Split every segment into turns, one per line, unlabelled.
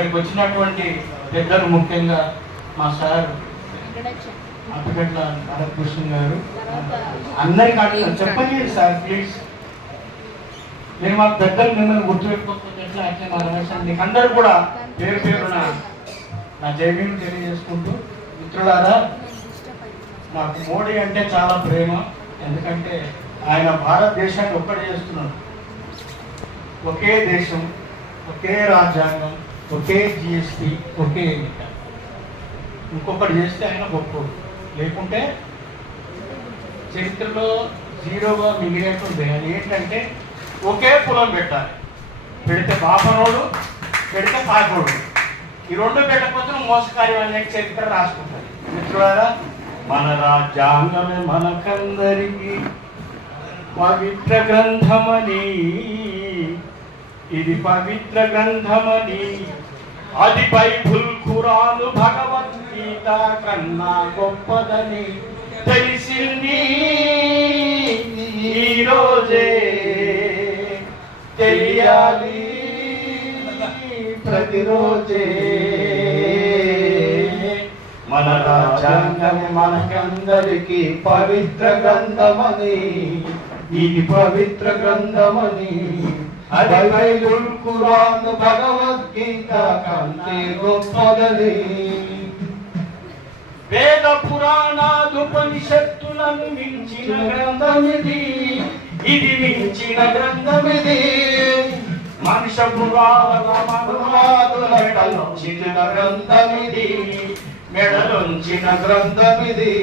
ఇక్కడికి వచ్చినటువంటి పెద్దలు ముఖ్యంగా మా సార్ అప్పగట్ల నారకృష్ణ గారు. అందరికి అడిగారు చెప్పండి సార్ ప్లీజ్ నేను మా పెద్దలు మిమ్మల్ని గుర్తుపెట్టుకోకపోతే ఎట్లా? అట్లే మా రమేష్ మీకు అందరూ కూడా పేరు పేరున నా జైవీని తెలియజేసుకుంటూ మిత్రులారా నాకు మోడీ అంటే చాలా ప్రేమ. ఎందుకంటే ఆయన భారతదేశాన్ని ఒక్కటి చేస్తున్నాడు ఒకే దేశం ఒకే రాజ్యాంగం ఒకే జిఎస్టి ఒకే ఎన్నిక ఇంకొకటి చేస్తే ఆయన గొప్పోడు. లేకుంటే చరిత్రలో జీరోగా మిగిలేటుంది అది ఏంటంటే ఒకే కులం పెట్టాలి. పెడితే బాపనోడు పెడితే పాకోడు. ఈ రెండు పెట్టకపోతే మోసకార్యం అనే చరిత్ర రాసుకుంటుంది. మిత్రులారా మన రాజ్యాంగమే మనకందరికి పవిత్ర గ్రంథమని ఇది పవిత్ర గ్రంథమని. అది బైబుల్ ఖురాను భగవద్గీత కన్నా గొప్పదని తెలిసింది. ఈ రోజే తెలియాలి ప్రతిరోజే. మన రాజ్యాంగం మనకందరికీ పవిత్ర గ్రంథమని. ఇది పవిత్ర గ్రంథమని బైబుల్ ఖురాన్ భగవద్గీత కంటే గొప్పదని వేద పురాణాదుపనిషత్తులను మించిన గ్రంథమిది. ఇది మించిన గ్రంథమిది. మనుష పురాణాదుల మెడలొంచిన గ్రంథమిది. మెడలుంచిన గ్రంథమిది.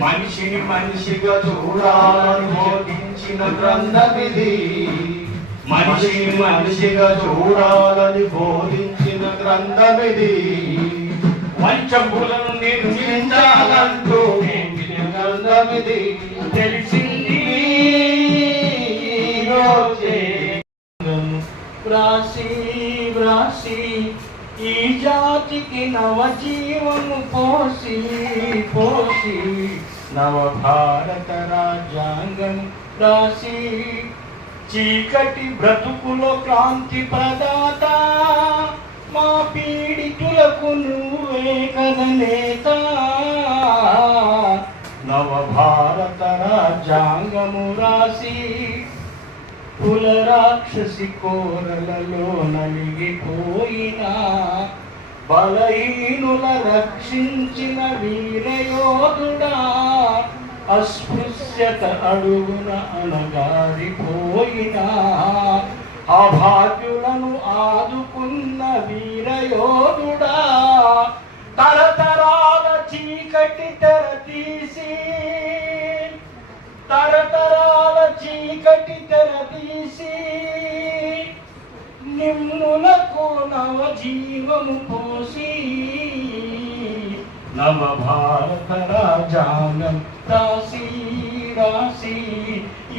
మనిషిని మనిషిగా చూడాలని బోధించిన గ్రంథమిది. మనిషి మనిషిగా చూడాలని బోధించిన గ్రంథమిది. పంచభూలను నిర్మించాలంటూ నేర్పిన గ్రంథమిది. తెలిసింది వ్రాసి వ్రాసి ఈ జాతికి నవజీవము పోసి పోసి నవ భారత రాజ్యాంగం రాసి చీకటి బ్రతుకులో క్రాంతి ప్రదాత మా పీడితులకు నువ్వే కదనేత నవభారత రాజ్యాంగము రాసి కులరాక్షసి కోరలలో నలిగిపోయిన బలహీనుల రక్షించిన వీరయోధుడా అస్పృశ్యత అడుగున అణగారిపోయిన అభాగ్యులను ఆదుకున్న వీరయోధుడా. తరతరాల చీకటి తెర తీసి తరతరాల చీకటి తెర తీసి నిమ్ములకు నవజీవము పోసి నవ భారత రాజాంగం రాసి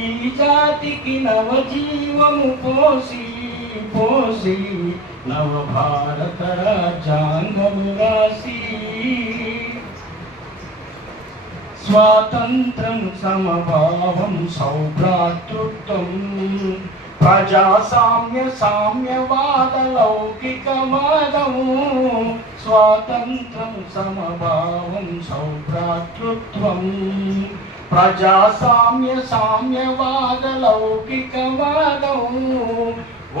ఈ జాతికి నవజీవము పోసి పోసి నవ భారత రాజాంగము రాసి. స్వాతంత్రం సమభావం సౌభ్రాతృత్వం ప్రజాసామ్య సామ్యవాద లౌకికవాదము స్వాతంత్రం సమభావం సౌభ్రాతృత్వం ప్రజాసామ్య సామ్యవాద లౌకికవాదం.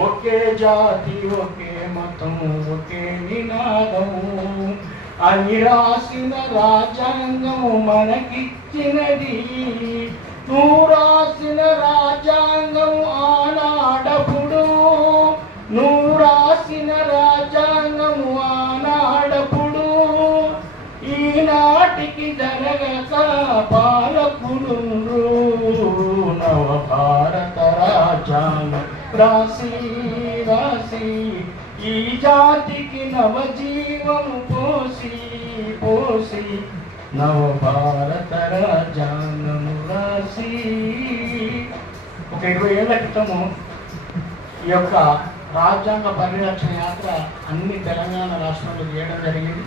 ఒకే జాతి ఒకే మతం ఒకే నినాదం. అని రాసిన రాజ్యాంగం మనకిచ్చినది. నువ్వు రాసిన రాజ్యాంగం ఆనాడప్పుడు. నువ్వు రాసిన రాజ్యాంగం ఆనాడప్పుడు. ఈనాటికి జరగక నవ భారత రాజ్యాంగం రాసి రాసి ఈ జాతికి నవజీవము పోసి పోసి నవ భారత రాజ్యాంగము రాసి ఒక ఇరవై ఏళ్ళ క్రితము ఈ యొక్క రాజ్యాంగ పరిరక్షణ యాత్ర అన్ని తెలంగాణ రాష్ట్రంలో చేయడం జరిగింది.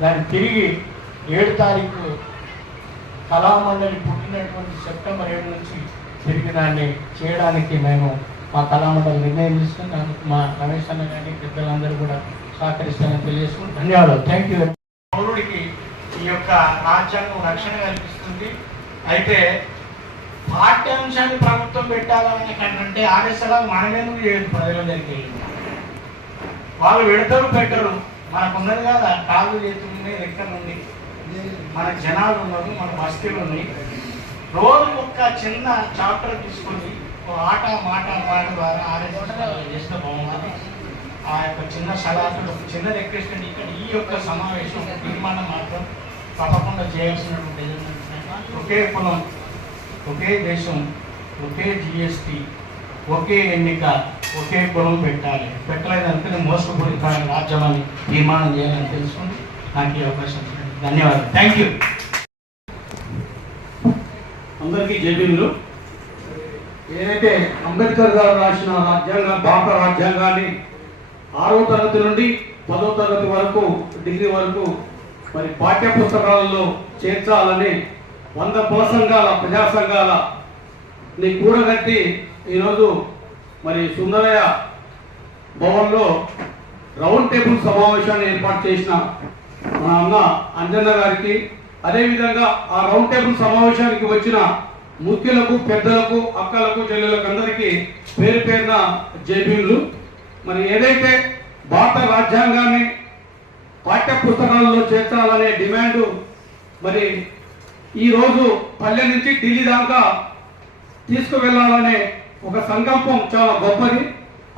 దాన్ని తిరిగి ఏడు తారీఖు కళామండలి పుట్టినటువంటి సెప్టెంబర్ ఏడు నుంచి తిరిగి దాన్ని చేయడానికి మేము మా కళామండలి నిర్ణయం తీసుకుని దానికి మా రమేష్ అన్న కానీ పెద్దలందరూ కూడా సహకరిస్తానని తెలియజేసుకుని ధన్యవాదాలు. థ్యాంక్ యూ పౌరుడికి ఈ యొక్క రాజ్యాంగం రక్షణ కల్పిస్తుంది. అయితే పాఠ్యాంశాన్ని ప్రభుత్వం పెట్టాలని కంటే ఆదేశాలు మనమేందుకు చేయదు ప్రజల దగ్గరికి వెళ్ళి? వాళ్ళు పెడతారు పెట్టరు. మనకు ఉన్నది కదా కాళ్ళు చేతులు ఉన్నాయి ఉంది మన జనాలు ఉన్నారు మన బస్తీలు ఉన్నాయి. రోజు ఒక్క చిన్న చాప్టర్ తీసుకొని ఆట మాట పాట ద్వారా ఆర్ఎస్ఎస్ చేస్తే బాగుంటుంది. ఆ యొక్క చిన్న సలహాలు ఒక చిన్న రిక్వెస్ట్ ఇక్కడ ఈ యొక్క సమావేశం ఒక తీర్మానం మాత్రం తప్పకుండా చేయాల్సినటువంటి ఒకే కులం ఒకే దేశం ఒకే జిఎస్టీ ఒకే ఎన్నిక ఒకే కులం పెట్టాలి. పెట్టలేదంటే మోసపోయి రాజ్యమని తీర్మానం చేయాలని తెలుసుకుని నాకు ఈ అవకాశం ధన్యవాదాలు. థ్యాంక్ యూ
అందరికీ జైబీలు ఏదైతే అంబేద్కర్ గారు రాసిన రాజ్యాంగ భారత రాజ్యాంగాన్ని ఆరవ తరగతి నుండి పదో తరగతి వరకు డిగ్రీ వరకు మరి పాఠ్య పుస్తకాలలో చేర్చాలని వంద కుల సంఘాల ప్రజా సంఘాల ని కూడగట్టి ఈరోజు మరి సుందరయ్య భవన్లో రౌండ్ టేబుల్ సమావేశాన్ని ఏర్పాటు చేసిన మా అన్న అంజన్న గారికి. అదేవిధంగా ఆ రౌండ్ టేబుల్ సమావేశానికి వచ్చిన ముఖ్యులకు పెద్దలకు అక్కలకు చెల్లెలకు అందరికీ పేరు పేరున జేబీలు మరి ఏదైతే భారత రాజ్యాంగాన్ని పాఠ్య పుస్తకాలలో చేర్చాలనే డిమాండ్ మరి ఈరోజు పల్లె నుంచి ఢిల్లీ దాకా తీసుకువెళ్ళాలనే ఒక సంకల్పం చాలా గొప్పది.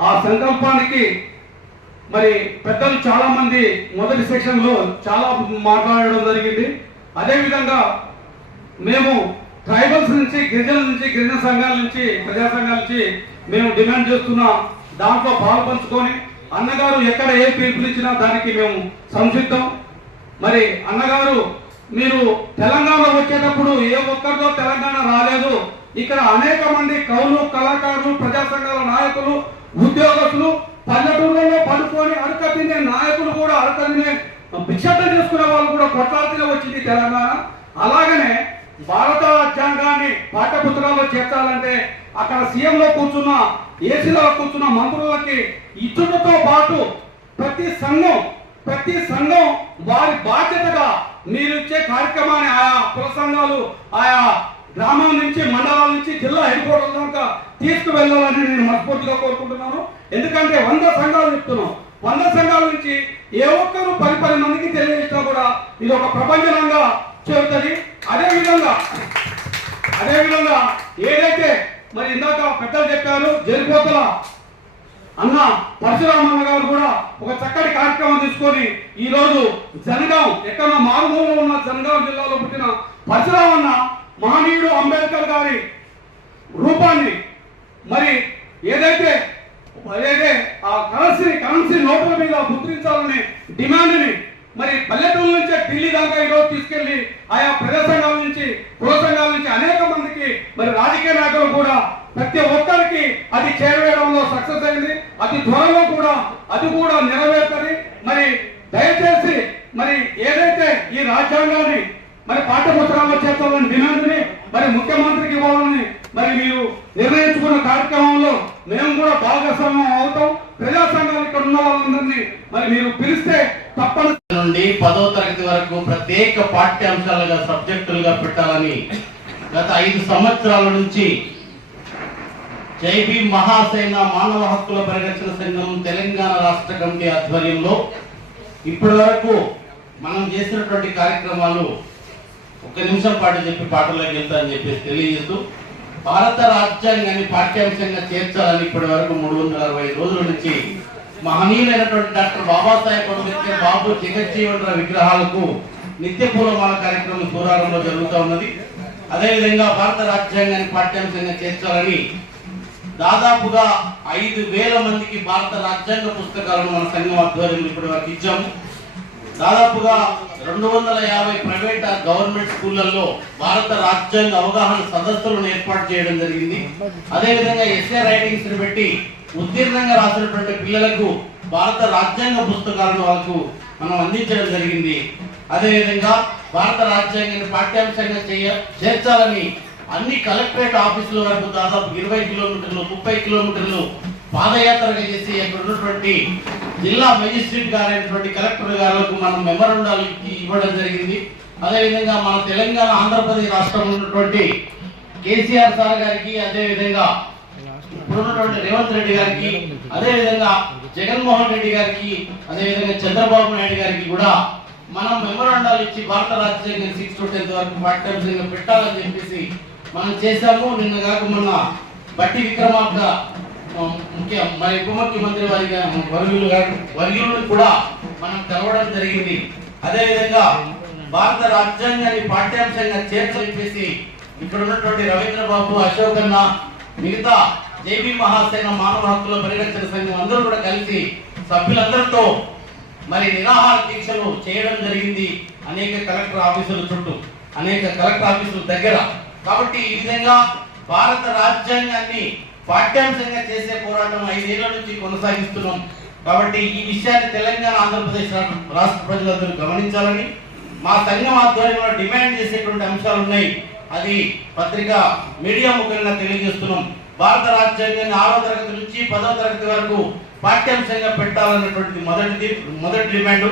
ఆ సంకల్పానికి మరి పెద్దలు చాలా మంది మొదటి సెక్షన్లో చాలా మాట్లాడడం జరిగింది. అదేవిధంగా మేము ట్రైబల్స్ నుంచి గిరిజనుల నుంచి గిరిజన సంఘాల నుంచి ప్రజా సంఘాల నుంచి మేము డిమాండ్ చేస్తున్న దాంట్లో పాల్పంచుకొని అన్నగారు ఎక్కడ ఏ పిలుపునిచ్చినా దానికి మేము సంసిద్ధం. మరి అన్నగారు మీరు తెలంగాణ వచ్చేటప్పుడు ఏ ఒక్కరితో తెలంగాణ రాలేదు. ఇక్కడ అనేక మంది కవులు కళాకారులు ప్రజా సంఘాల నాయకులు ఉద్యోగస్తులు పల్లెటూరులలో పడుకొని అడక నాయకులు కూడా అడక భిక్షత చేసుకునే వాళ్ళు కూడా కొట్లాడుతూనే వచ్చింది తెలంగాణ. అలాగనే భారత రాజ్యాంగాన్ని పాఠ్యపుస్తకాల్లో చేర్చాలంటే అక్కడ సీఎంలో కూర్చున్న ఏసీలో కూర్చున్న మంత్రులకి ఇచ్చుటతో పాటు ప్రతి సంఘం ప్రతి సంఘం వారి బాధ్యతగా మీరు ఇచ్చే కార్యక్రమాన్ని ఆయా కుల సంఘాలు ఆయా గ్రామం నుంచి మండలాల నుంచి జిల్లా హెడ్ క్వార్టర్ దాకా తీసుకువెళ్ళాలని నేను మనస్ఫూర్తిగా కోరుకుంటున్నాను. ఎందుకంటే వంద సంఘాలు చెప్తున్నాం. వంద సంఘాల నుంచి ఏ ఒక్కరు పది పది మందికి తెలియజేసినా కూడా ఇది ఒక ప్రపంచంగా చెబుతుంది అదే విధంగా అదే విధంగా ఏదైతే మరి ఇందాక పెద్దలు చెప్పారు జరిపోతల అన్న పరశురామన్న గారు కూడా ఒక చక్కటి కార్యక్రమం తీసుకొని ఈ రోజు జనగాం ఎక్కడ మారుమూలలో ఉన్న జనగాం జిల్లాలో పుట్టిన పరశురామన్న మహనీయుడు అంబేద్కర్ గారి రూపాన్ని మరి ఏదైతే ఏదైతే ఆ కరెన్సీ కరెన్సీ నోట్ల మీద ముద్రించాలనే డిమాండ్ని మరి పల్లెటూరు నుంచే ఢిల్లీ దాకా ఈరోజు తీసుకెళ్ళి ఆయా ప్రజా సంఘాల నుంచి కుల సంఘాల నుంచి అనేక మందికి మరి రాజకీయ నాయకులు కూడా ప్రతి ఒక్కరికి అది చేరవేయడంలో సక్సెస్ అయింది. అతి త్వరలో కూడా అది కూడా నెరవేరుతుంది. మరి దయచేసి మరి ఏదైతే ఈ రాజ్యాంగాన్ని మరి పాఠ్య పుస్తకాల్లో చేర్చాలని డిమాండ్ని మరి ముఖ్యమంత్రికి ఇవ్వాలని మరి మీరు నిర్ణయించుకున్న కార్యక్రమంలో మేము కూడా భాగస్వామ్యం అవుతాం. ప్రజా సంఘాలు ఇక్కడ ఉన్న వాళ్ళందరినీ మరి మీరు పిలిస్తే తప్పని
నుండి పదో తరగతి వరకు ప్రత్యేక పాఠ్యాంశాలుగా సబ్జెక్టులుగా పెట్టాలని గత ఐదు సంవత్సరాల నుంచి జైబీ మహాసేన మానవ హక్కుల పరిరక్షణ సంఘం తెలంగాణ రాష్ట్ర కమిటీ ఆధ్వర్యంలో ఇప్పటి వరకు మనం చేసినటువంటి కార్యక్రమాలు ఒక నిమిషం పాటు చెప్పి పాటలోకి వెళ్తా అని చెప్పేసి తెలియజేస్తూ భారత రాజ్యాంగాన్ని పాఠ్యాంశంగా చేర్చాలని ఇప్పటి వరకు మూడు వందల అరవై రోజుల నుంచి మహనీయులైనటువంటి డాక్టర్ బాబాసాహెబ్ అంబేద్కర్ బాబు జగజ్జీవన్ రావు విగ్రహాలకు నిత్య పూలమాల కార్యక్రమం సూరారంలో జరుగుతూ ఉన్నది. అదేవిధంగా భారత రాజ్యాంగాన్ని పాఠ్యాంశంగా చేర్చాలని దాదాపుగా ఐదు వేల మందికి భారత రాజ్యాంగ పుస్తకాలను మన సంఘం ఆధ్వర్యంలో ఇప్పటి వరకు ఇచ్చాము. దాదాపుగా రెండు వందల యాభై ప్రైవేట్ గవర్నమెంట్ స్కూళ్ళలో భారత రాజ్యాంగ అవగాహన సదస్సులను ఏర్పాటు చేయడం జరిగింది. అదేవిధంగా ఎస్ఏ రైటింగ్స్ పెట్టి ఉత్తీర్ణంగా రాసినటువంటి పిల్లలకు భారత రాజ్యాంగ పుస్తకాలను వాళ్ళకు మనం అందించడం జరిగింది. అదేవిధంగా భారత రాజ్యాంగాన్ని పాఠ్యాంశంగా చేయ చేర్చాలని అన్ని కలెక్టరేట్ ఆఫీసుల వరకు దాదాపు ఇరవై కిలోమీటర్లు ముప్పై కిలోమీటర్లు పాదయాత్రగా చేసి అక్కడ ఉన్నటువంటి జిల్లా మెజిస్ట్రేట్ గారైనటువంటి కలెక్టర్ గారులకు మనం మెమరండాలు ఇవ్వడం జరిగింది. అదేవిధంగా మన తెలంగాణ ఆంధ్రప్రదేశ్ రాష్ట్రంలో ఉన్నటువంటి కేసీఆర్ సార్ గారికి అదేవిధంగా ఇప్పుడున్నటువంటి రేవంత్ రెడ్డి గారికి అదేవిధంగా జగన్మోహన్ రెడ్డి గారికి అదే విధంగా చంద్రబాబు నాయుడు గారికి కూడా మనం మెమరాండాలు ఇచ్చి భారత రాజ్యాంగం సిక్స్ టు టెన్త్ వరకు పాఠ్యాంశంగా పెట్టాలని చెప్పేసి మనం చేశాము. నిన్న కాక మొన్న బట్టి విక్రమార్క ముఖ్య మరి ఉప ముఖ్యమంత్రి వారిగా వర్యులు గారు వర్యులను కూడా మనం కలవడం జరిగింది. అదేవిధంగా భారత రాజ్యాంగాన్ని పాఠ్యాంశంగా చేర్చేసి ఇక్కడ ఉన్నటువంటి రవీంద్ర బాబు అశోక్ అన్న మిగతా జేబీ మహాసేన మానవ హక్కుల పరిరక్షణ సంఘం అందరూ కూడా కలిసి సభ్యులందరితో మరి నిరాహార దీక్షలు చేయడం జరిగింది. అనేక కలెక్టర్ ఆఫీసుల చుట్టూ అనేక కలెక్టర్ ఆఫీసుల దగ్గర. కాబట్టి ఈ విధంగా భారత రాజ్యాంగాన్ని పాఠ్యాంశంగా చేసే పోరాటం ఐదేళ్ళ నుంచి కొనసాగిస్తున్నాం. కాబట్టి ఈ విషయాన్ని తెలంగాణ ఆంధ్రప్రదేశ్ రాష్ట్ర ప్రజలందరూ గమనించాలని మా సంఘం ఆధ్వర్యంలో డిమాండ్ చేసేటువంటి అంశాలు ఉన్నాయి. అది పత్రిక మీడియా ముఖంగా తెలియజేస్తున్నాం. భారత రాజ్యాంగాన్ని ఆరో తరగతి నుంచి పదో తరగతి వరకు పాఠ్యాంశంగా పెట్టాలన్నటువంటిది మొదటిది మొదటి డిమాండ్.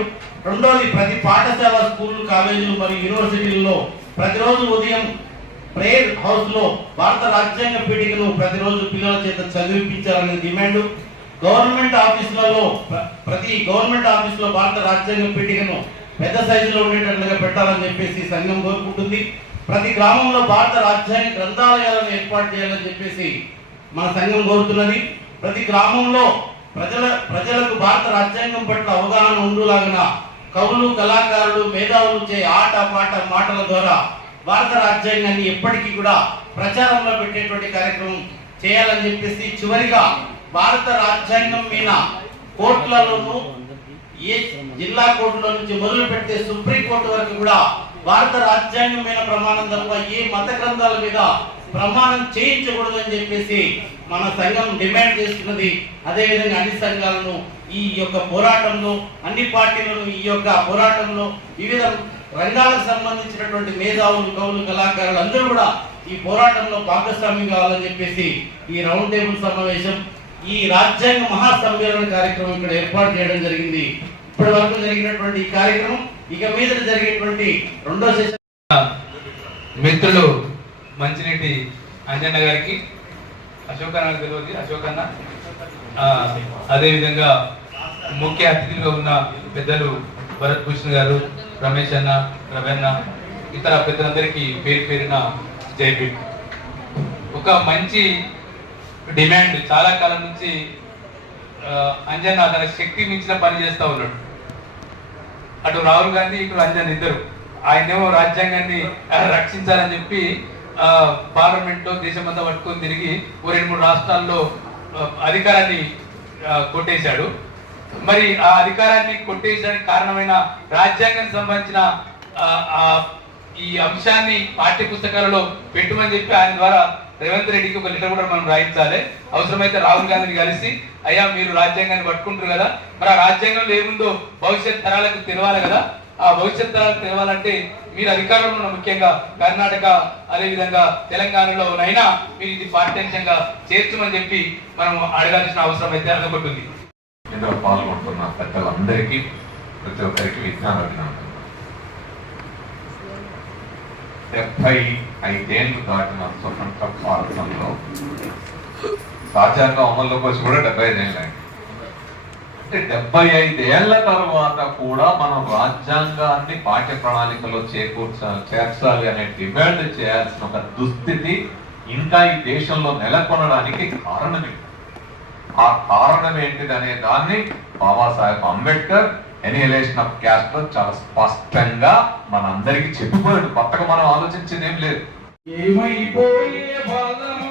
రెండోది ప్రతి పాఠశాల స్కూల్ కాలేజీలు మరియు యూనివర్సిటీల్లో ప్రతిరోజు ఉదయం ప్రేయర్ హౌస్లో భారత రాజ్యాంగ పీఠికను ప్రతిరోజు పిల్లల చేత చదివించాలనే డిమాండ్ గవర్నమెంట్ ఆఫీసులలో ప్ర- ప్రతి గవర్నమెంట్ ఆఫీసులో భారత రాజ్యాంగ పీఠికను పెద్ద సైజులో ఉండేటట్లుగా పెట్టాలని చెప్పేసి సంఘం కోరుకుంటుంది. ప్రతి గ్రామంలో భారత రాజ్యాంగ గ్రంథాలయాలను ఏర్పాటు చేయాలని చెప్పేసి మన సంఘం కోరుతున్నది. ప్రతి గ్రామంలో ప్రజల ప్రజలకు భారత రాజ్యాంగం పట్ల అవగాహన ఉండులాగిన కవులు కళాకారులు మేధావులు చే ఆట పాట మాటల ద్వారా భారత రాజ్యాంగాన్ని ఎప్పటికీ కూడా ప్రచారంలో పెట్టేటువంటి కార్యక్రమం చేయాలని చెప్పేసి చివరిగా భారత రాజ్యాంగం మీద కోర్టులలోనూ ఏ జిల్లా కోర్టుల నుంచి మొదలు పెడితే సుప్రీం కోర్టు వరకు కూడా భారత రాజ్యాంగం మీద ప్రమాణం తప్ప ఏ మత గ్రంథాల మీద ప్రమాణం చేయించకూడదు అని చెప్పేసి మన సంఘం డిమాండ్ చేస్తున్నది. అదేవిధంగా అన్ని సంఘాలను ఈ యొక్క పోరాటంలో అన్ని పార్టీలను ఈ యొక్క పోరాటంలో వివిధ రంగాలకు సంబంధించినటువంటి మేధావులు కవులు కళాకారులు అందరూ కూడా ఈ పోరాటంలో భాగస్వామ్యం కావాలని చెప్పేసి ఈ రౌండ్ టేబుల్ సమావేశం ఈ రాజ్యాంగ మహాసమ్మేళన కార్యక్రమం ఇక్కడ ఏర్పాటు చేయడం జరిగింది. ఇప్పటి వరకు జరిగినటువంటి ఈ కార్యక్రమం ఇక మీద జరిగేటువంటి రెండో సెషన్
మిత్రులు మంచినీటి అంజన్న గారికి అశోక్ అన్న తెలియదు అశోక్ అన్న అదేవిధంగా ముఖ్య అతిథులుగా ఉన్న పెద్దలు భరత్ భూషణ్ గారు రమేష్ అన్న రవన్న ఇతర పెద్దలందరికీ పేరు పేరిన జైబీ ఒక మంచి డిమాండ్ చాలా కాలం నుంచి అంజన్న తన శక్తి మించిన పని చేస్తా ఉన్నాడు. అటు రాహుల్ గాంధీ ఇటు అంజన్ ఇద్దరు. ఆయనేమో రాజ్యాంగాన్ని రక్షించాలని చెప్పి పార్లమెంట్లో దేశమంతా పట్టుకొని తిరిగి ఓ రెండు మూడు రాష్ట్రాల్లో అధికారాన్ని కొట్టేశాడు. మరి ఆ అధికారాన్ని కొట్టేయడానికి కారణమైన రాజ్యాంగానికి సంబంధించిన ఆ, ఆ, ఈ అంశాన్ని పాఠ్య పుస్తకాలలో పెట్టుమని చెప్పి ఆయన ద్వారా రేవంత్ రెడ్డికి ఒక లెటర్ కూడా మనం రాయించాలి. అవసరమైతే రాహుల్ గాంధీని కలిసి అయ్యా మీరు రాజ్యాంగాన్ని పట్టుకుంటారు కదా మరి ఆ రాజ్యాంగంలో ఏముందో భవిష్యత్ తరాలకు తెలవాలి కదా ఆ భవిష్యత్ తరాలకు తెలవాలంటే మీరు అధికారంలో ఉన్న ముఖ్యంగా కర్ణాటక అదేవిధంగా తెలంగాణలోనైనా మీరు ఇది పాఠ్యాంశంగా చేర్చమని చెప్పి మనం అడగాల్సిన అవసరం అయితే అనుకుంటుంది
ఇందులో పాల్గొంటున్న పెద్దలందరికీ ప్రతి ఒక్కరికి విజ్ఞాన అభినందనలు డెబ్బై ఐదేళ్ళు దాటిన స్వతంత్ర భారతంలో రాజ్యాంగం అమల్లోకి వచ్చి కూడా డెబ్బై ఐదేళ్ళు అయింది. అంటే డెబ్బై ఐదేళ్ళ తర్వాత కూడా మనం రాజ్యాంగాన్ని పాఠ్య ప్రణాళికలో చేకూర్చాలి చేర్చాలి అనే డిమాండ్ చేయాల్సిన ఒక దుస్థితి ఇంకా ఈ దేశంలో నెలకొనడానికి కారణం ఆ కారణం ఏంటిది అనే దాన్ని బాబాసాహెబ్ అంబేద్కర్ ఎనియలేషన్ ఆఫ్ క్యాస్ట్లో చాలా స్పష్టంగా మనందరికీ చెప్పిపోయాడు. కొత్తగా మనం ఆలోచించేది ఏం లేదు.
ఏమైపోయే బాధం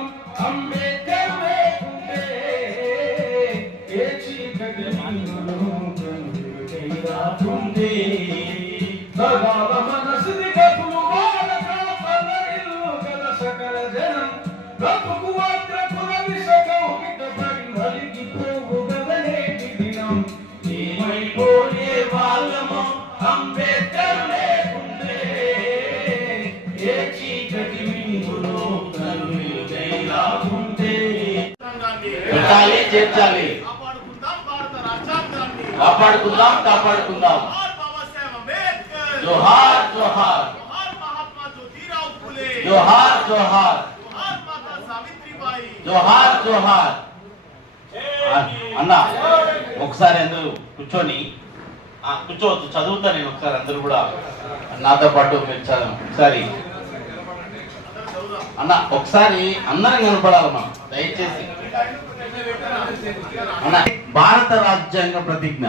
చేర్చాలి.
కాపాడుకుందాం
కాపాడుకుందాం
జోహార్
జోహార్ జోహార్.
జోహార్
జోహార్ జోహార్. అన్న ఒకసారి అందరూ కూర్చొని ఆ, కూర్చోవద్దు చదువుతా నేను ఒకసారి అందరూ కూడా. నాతో పాటు మీరు ఒకసారి. అన్న ఒకసారి అందరం కనపడాలి మనం దయచేసి. భారత రాజ్యాంగ ప్రతిజ్ఞ.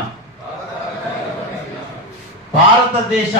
భారతదేశ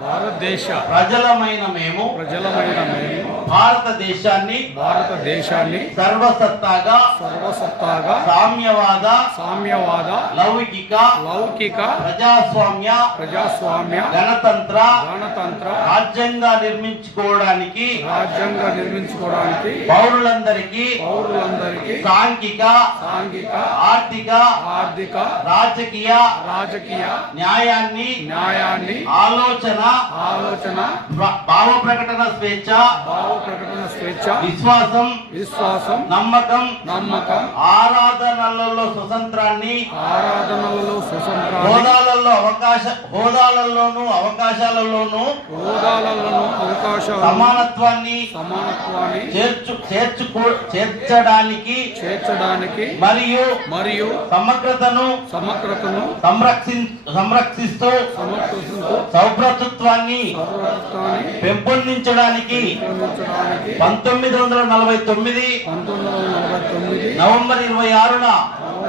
భారతదేశ
ప్రజలమైన మేము
ప్రజలమైన మేము
భారతదేశాన్ని
భారతదేశాన్ని
సర్వసత్తాగా
సర్వసత్తాగా
సామ్యవాద
సామ్యవాద
లౌకిక
లౌకిక
ప్రజాస్వామ్య
ప్రజాస్వామ్య
గణతంత్ర
గణతంత్ర
రాజ్యంగా నిర్మించుకోవడానికి
రాజ్యాంగ నిర్మించుకోవడానికి
పౌరులందరికీ
పౌరులందరికీ
సాంఘిక
సాంఘిక
ఆర్థిక
ఆర్థిక
రాజకీయ
రాజకీయ
న్యాయాన్ని
న్యాయాన్ని
ఆలోచన
ఆలోచన
భావ ప్రకటన స్వేచ్ఛ
భావ ప్రకటన స్వేచ్ఛ
విశ్వాసం
విశ్వాసం
నమ్మకం
నమ్మకం
ఆరాధనలలో స్వతంత్రాన్ని
ఆరాధనలలో సుసంత్రాన్ని
హోదాలలో అవకాశ హోదాలలోను అవకాశాలలోను
హోదాలలో అవకాశాలు
సమానత్వాన్ని
సమానత్వాన్ని
చేర్చు చేర్చుకో చేర్చడానికి
చేర్చడానికి
మరియు
మరియు
సమగ్రతను
సమగ్రతను
సంరక్షి సంరక్షిస్తూ
సమర్థిస్తూ
సౌభ్రతత్వాన్ని పెంపొందించడానికి పంతొమ్మిది వందల నలభై తొమ్మిది. నవంబర్ ఇరవై ఆరున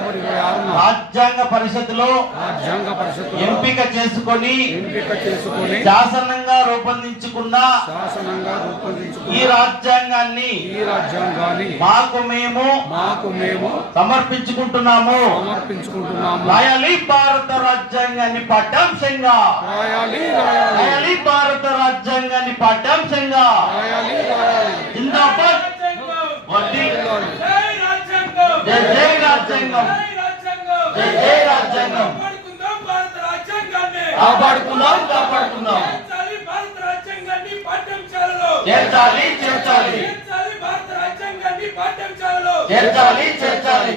నవంబర్ ఇరవై ఆరున
రాజ్యాంగ పరిషత్తులో
రాజ్యాంగ పరిషత్తులో
ఎంపిక చేసుకొని
ఎంపిక చేసుకొని
శాసనంగా రూపొందించుకున్న
శాసనంగా రూపొందించుకున్న
ఈ రాజ్యాంగాన్ని
ఈ రాజ్యాంగాన్ని
మాకు మేము
మాకు మేము
సమర్పించుకుంటున్నాము.
సమర్పించుకుంటున్నాము.
రాయాలి భారత రాజ్యాంగాన్ని పాఠ్యాంశంగా.
రాయాలి రాయాలి.
భారత రాజ్యాంగాన్ని పాఠ్యాంశంగా.
రాయాలి రాయాలి.
జిందాబాద్. వడ్డీ. జై జై రాజ్యాంగం. జై జై రాజ్యాంగం. కాపాడుకుందాం కాపాడుకుందాం చేర్చాలి చేర్చాలి చేర్చాలి చేర్చాలి.